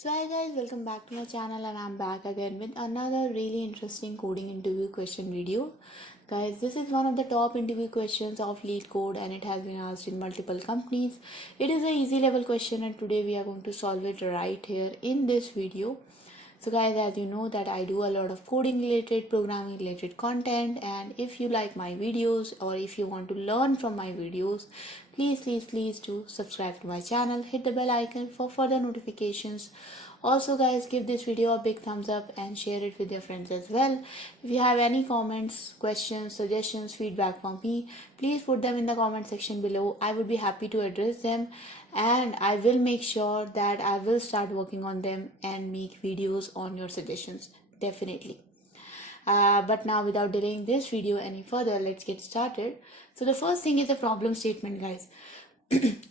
So hi guys, welcome back to my channel and I'm back again with another really interesting coding interview question video. Guys, this is one of the top interview questions of Leetcode and it has been asked in multiple companies. It is an easy level question and today we are going to solve it right here in this video. So guys, as you know that I do a lot of coding related, programming related content, and if you like my videos or if you want to learn from my videos, please do subscribe to my channel, hit the bell icon for further notifications. Also guys, give this video a big thumbs up and share it with your friends as well. If you have any comments, questions, suggestions, feedback from me, please put them in the comment section below. I would be happy to address them and I will make sure that I will start working on them and make videos on your suggestions, definitely. But now without delaying this video any further, let's get started. So the first thing is a problem statement, guys.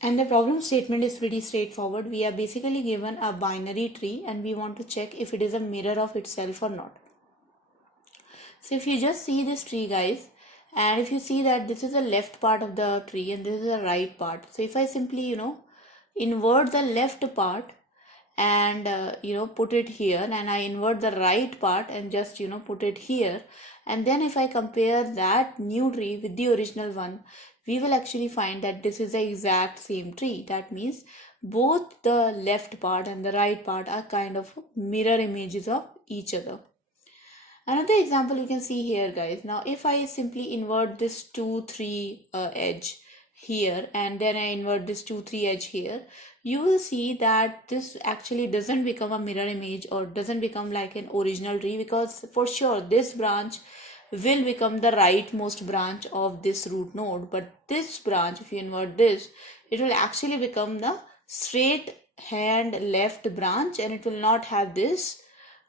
And the problem statement is pretty straightforward. We are basically given a binary tree and we want to check if it is a mirror of itself or not. So if you just see this tree, guys, and if you see that this is the left part of the tree and this is the right part. So if I simply, invert the left part and, put it here, and I invert the right part and just, put it here. And then if I compare that new tree with the original one, we will actually find that this is the exact same tree. That means both the left part and the right part are kind of mirror images of each other. Another example you can see here, guys. Now if I simply invert this 2 3 edge here and then I invert this 2 3 edge here, you will see that this actually doesn't become a mirror image or doesn't become like an original tree, because for sure this branch will become the rightmost branch of this root node, but this branch, if you invert this, it will actually become the straight hand left branch and it will not have this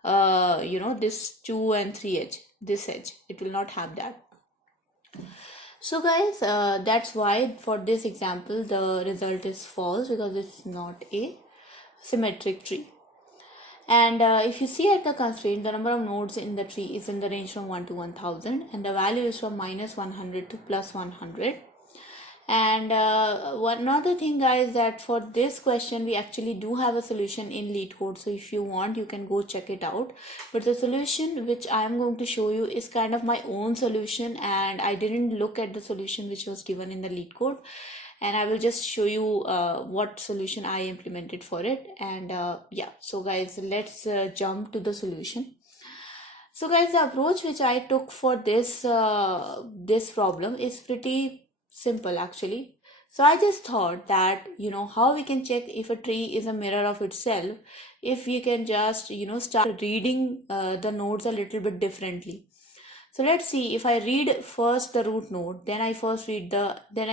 this 2 and 3 edge, this edge, it will not have that. So guys, that's why for this example the result is false, because it's not a symmetric tree. And if you see at the constraint, the number of nodes in the tree is in the range from 1 to 1000 and the value is from -100 to +100. And one other thing, guys, that for this question we actually do have a solution in Leetcode, so if you want you can go check it out. But the solution which I am going to show you is kind of my own solution and I didn't look at the solution which was given in the Leetcode, and I will just show you what solution I implemented for it. And yeah, so guys, let's jump to the solution. So guys, the approach which I took for this problem is pretty simple actually. So I just thought that, how we can check if a tree is a mirror of itself, if we can just, start reading the nodes a little bit differently. So let's see, if I read first the root node, then I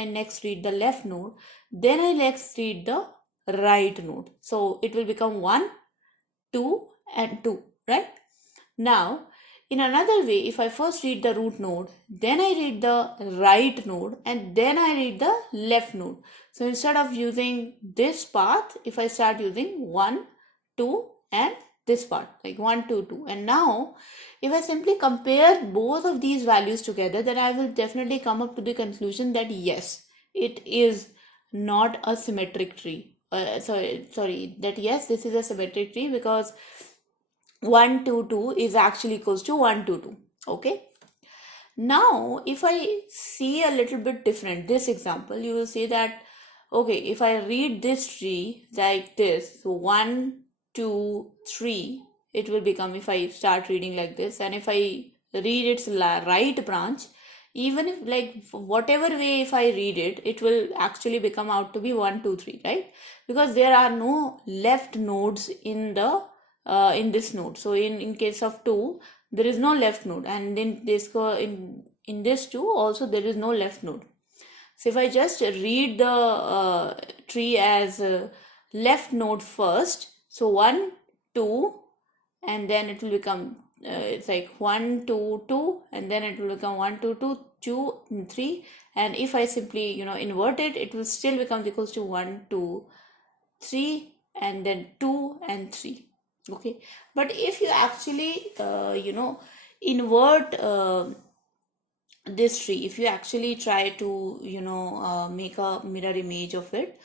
next read the left node, then I next read the right node. So it will become 1, 2 and 2, right? Now, in another way, if I first read the root node, then I read the right node and then I read the left node. So instead of using this path, if I start using 1, 2 and this part, like 1, 2, 2. And now if I simply compare both of these values together, then I will definitely come up to the conclusion that yes, it is not a symmetric tree. That yes, this is a symmetric tree, because 1 2 2 is actually equals to 1 2 2. Okay, now if I see a little bit different this example, you will see that okay, if I read this tree like this, so 1 2 3, it will become, if I start reading like this, and if I read its right branch, even if like whatever way if I read it, it will actually become out to be 1 2 3, right? Because there are no left nodes in the in this node. So in case of 2, there is no left node, and in this 2 also there is no left node. So if I just read the tree as left node first, so 1 2 and then it will become it's like 1 2 2 and then it will become 1 2 2 2 and 3, and if I simply invert it, it will still become equals to 1 2 3 and then 2 and 3. Okay, but if you actually invert this tree, if you actually try to make a mirror image of it,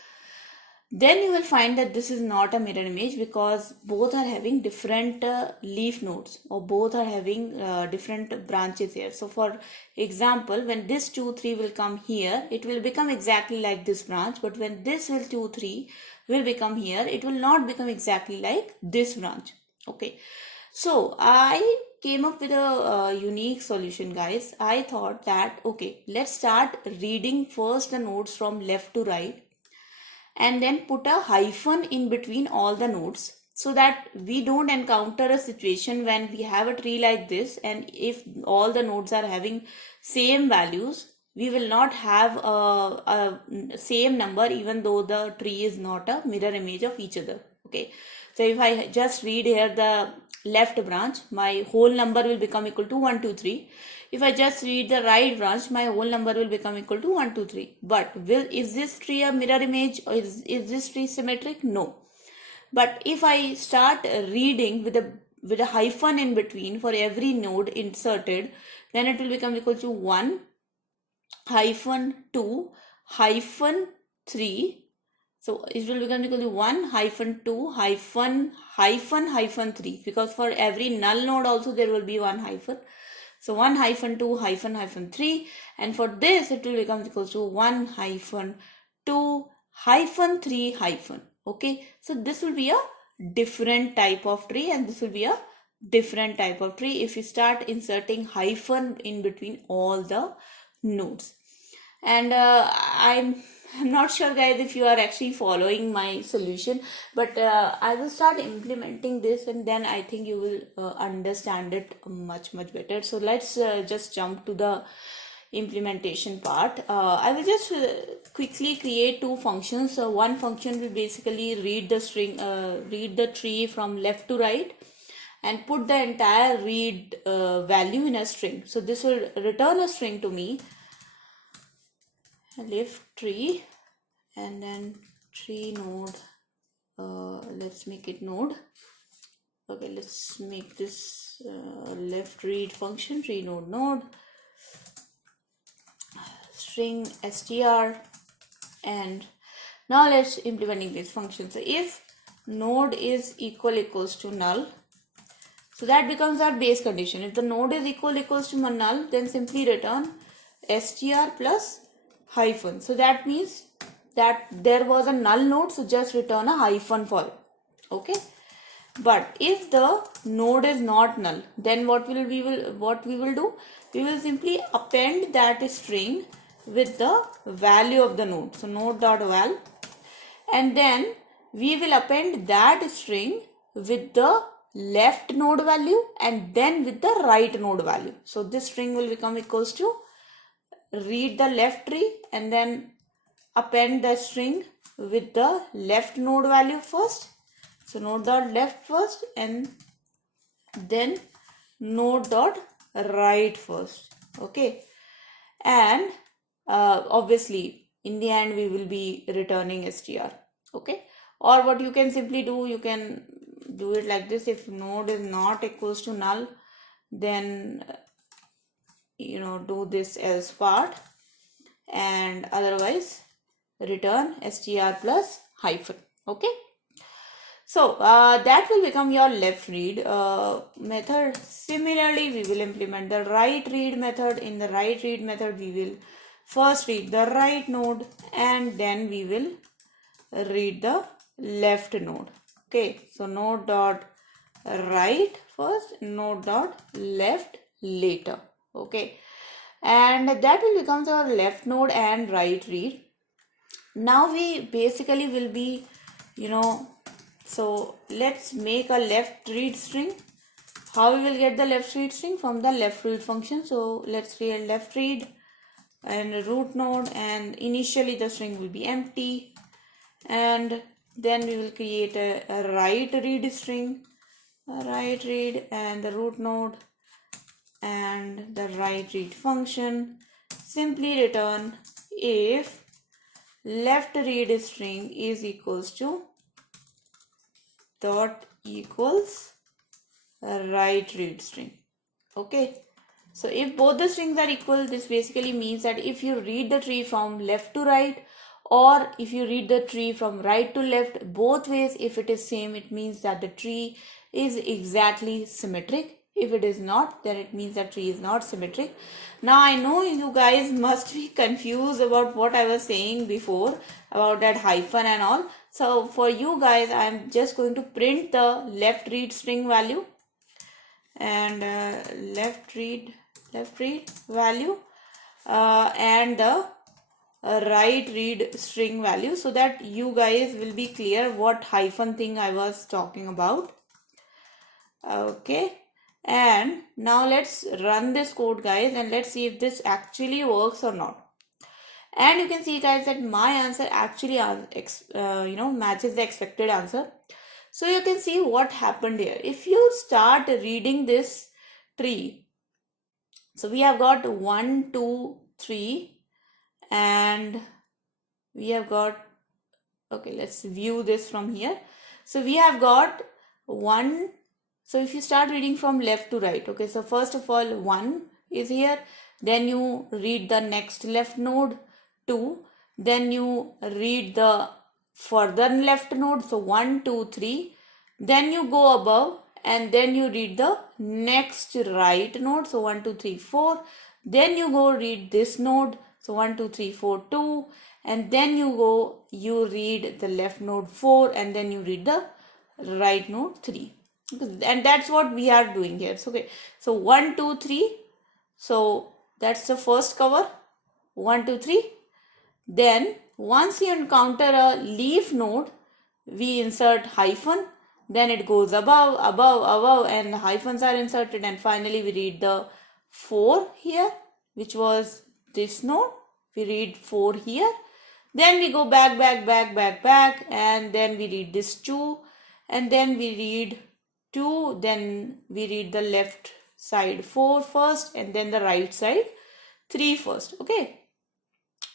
then you will find that this is not a mirror image, because both are having different leaf nodes, or both are having different branches here. So for example, when this 2 3 will come here, it will become exactly like this branch, but when this will 2 3 will become here, it will not become exactly like this branch. Okay, so I came up with a unique solution, guys. I thought that, okay, let's start reading first the nodes from left to right, and then put a hyphen in between all the nodes, so that we don't encounter a situation when we have a tree like this, and if all the nodes are having same values, we will not have a same number, even though the tree is not a mirror image of each other. Okay, so if I just read here the left branch, my whole number will become equal to 1 2 3. If I just read the right branch, my whole number will become equal to 1 2 3. But is this tree a mirror image, or is this tree symmetric? No. But if I start reading with a hyphen in between for every node inserted, then it will become equal to 1 hyphen 2 hyphen 3. So it will become equal to 1 hyphen 2 hyphen 3, because for every null node also there will be one hyphen. So 1 hyphen 2 hyphen 3, and for this it will become equal to 1 hyphen 2 hyphen 3 hyphen. Okay, so this will be a different type of tree, and this will be a different type of tree if you start inserting hyphen in between all the nodes. And I'm not sure, guys, if you are actually following my solution, but I will start implementing this, and then I think you will understand it much better. So let's just jump to the implementation part. I will just quickly create two functions. So one function will basically read the tree from left to right, and put the entire read value in a string. So this will return a string to me, left tree, and then tree node. Let's make it node. Okay, let's make this left read function, tree node string str. And now let's implementing this function. So if node is equals to null, so that becomes our base condition. If the node is equals to null, then simply return str plus hyphen. So that means that there was a null node, so just return a hyphen for it. Okay, but if the node is not null, then what we will do, we will simply append that string with the value of the node. So node dot val, and then we will append that string with the left node value and then with the right node value. So this string will become equals to read the left tree, and then append the string with the left node value first. So node dot left first, and then node dot right first. Okay, and obviously in the end we will be returning str. Okay, or what you can simply do, you can do it like this. If node is not equals to null, then do this else part, and otherwise return str plus hyphen. Okay, so that will become your left read method. Similarly, we will implement the right read method. In the right read method, we will first read the right node, and then we will read the left node. Okay, so node dot right first, node dot left later. Okay, and that will become our left node and right read. Now we basically will be, so let's make a left read string. How we will get the left read string? From the left read function. So let's create left read and root node, and initially the string will be empty, and then we will create a right read string, a right read and the root node and the right read function. Simply return if left read string is equals to dot equals right read string. Okay, so if both the strings are equal, this basically means that if you read the tree from left to right, or if you read the tree from right to left, both ways, if it is same, it means that the tree is exactly symmetric. If it is not, then it means that tree is not symmetric. Now I know you guys must be confused about what I was saying before about that hyphen and all. So for you guys, I am just going to print the left read string value and left read value and the right read string value, so that you guys will be clear what hyphen thing I was talking about. Okay, and now let's run this code, guys, and let's see if this actually works or not. And you can see, guys, that my answer actually matches the expected answer. So you can see what happened here. If you start reading this tree, so we have got 1, 2, 3, and we have got, okay, let's view this from here. So we have got 1. So if you start reading from left to right, okay, so first of all 1 is here, then you read the next left node 2, then you read the further left node, so 1, 2, 3, then you go above and then you read the next right node, so 1, 2, 3, 4, then you go read this node, so 1, 2, 3, 4, 2, and then you read the left node 4, and then you read the right node 3. And that's what we are doing here. So, okay, so 1, 2, 3, so that's the first cover, 1, 2, 3. Then once you encounter a leaf node, we insert hyphen, then it goes above, and hyphens are inserted, and finally we read the 4 here, which was this node. We read 4 here, then we go back, and then we read this 2, and then we read 2, then we read the left side 4 first, and then the right side 3 first. Okay,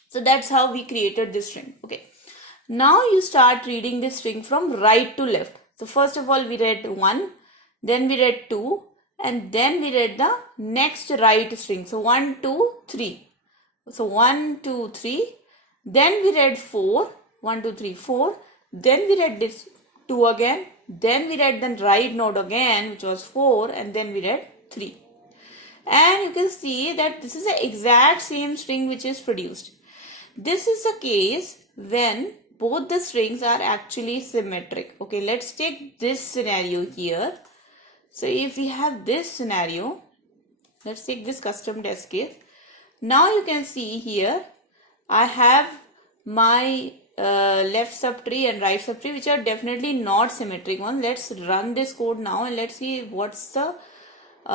so that's how we created this string. Okay, now you start reading this string from right to left. So first of all we read 1, then we read 2, and then we read the next right string, so 1, 2, 3. So 1, 2, 3, then we read 4, 1, 2, 3, 4, then we read this 2 again, then we read the right node again, which was 4, and then we read 3. And you can see that this is the exact same string which is produced. This is the case when both the strings are actually symmetric. Okay, let's take this scenario here. So if we have this scenario, let's take this custom test case. Now you can see here I have my left subtree and right subtree, which are definitely not symmetric ones. Let's run this code now and let's see what's the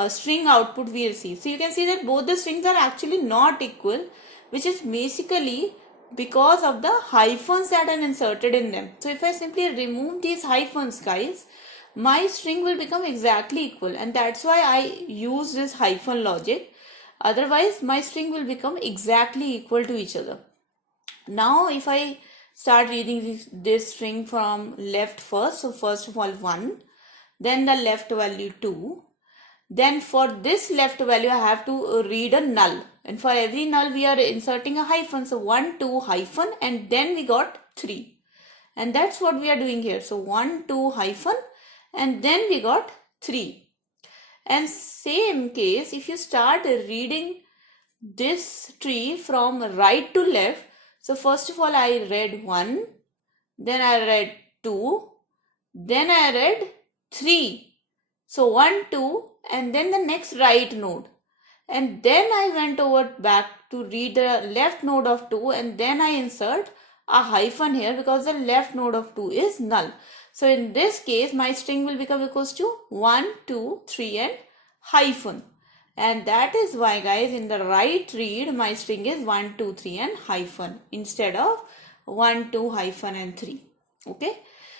string output we receive. So you can see that both the strings are actually not equal, which is basically because of the hyphens that are inserted in them. So if I simply remove these hyphens, guys, my string will become exactly equal, and that's why I use this hyphen logic. Otherwise my string will become exactly equal to each other. Now if I start reading this string from left first, so first of all 1, then the left value 2, then for this left value I have to read a null, and for every null we are inserting a hyphen, so 1, 2 hyphen, and then we got 3, and that's what we are doing here. So 1, 2 hyphen, and then we got 3. And same case, if you start reading this tree from right to left, so first of all I read 1, then I read 2, then I read 3. So 1, 2, and then the next right node, and then I went over back to read the left node of 2, and then I insert a hyphen here because the left node of 2 is null. So in this case my string will become equals to 1, 2, 3 and hyphen, and that is why, guys, in the right read my string is 1, 2, 3 and hyphen instead of 1, 2 hyphen and 3. Okay,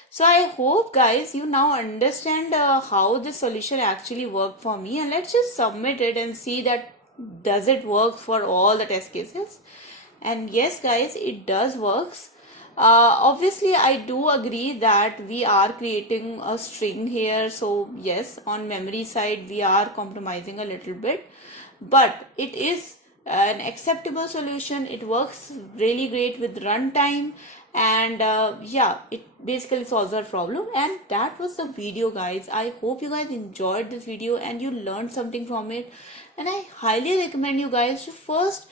so I hope, guys, you now understand how this solution actually worked for me, and let's just submit it and see that does it work for all the test cases. And yes, guys, it does works. Obviously I do agree that we are creating a string here, so yes, on memory side we are compromising a little bit, but it is an acceptable solution. It works really great with runtime, and yeah, it basically solves our problem. And that was the video, guys. I hope you guys enjoyed this video and you learned something from it, and I highly recommend you guys to first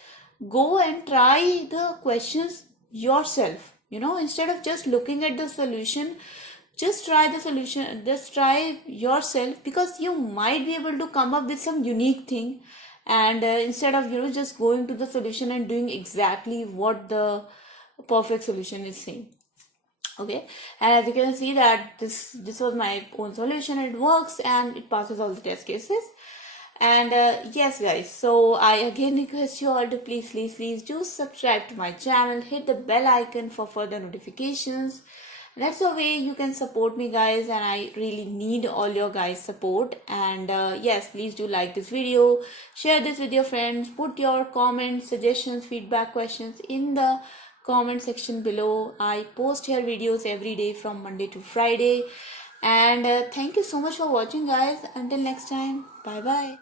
go and try the questions yourself, instead of just looking at the solution. Just try the solution, just try yourself, because you might be able to come up with some unique thing. And instead of just going to the solution and doing exactly what the perfect solution is saying. Okay, and as you can see that this was my own solution. It works and it passes all the test cases. And yes, guys, so I again request you all to please do subscribe to my channel, hit the bell icon for further notifications. That's the way you can support me, guys, and I really need all your guys support. And yes, please do like this video, share this with your friends, put your comments, suggestions, feedback, questions in the comment section below. I post here videos every day from Monday to Friday. And thank you so much for watching, guys. Until next time, bye bye.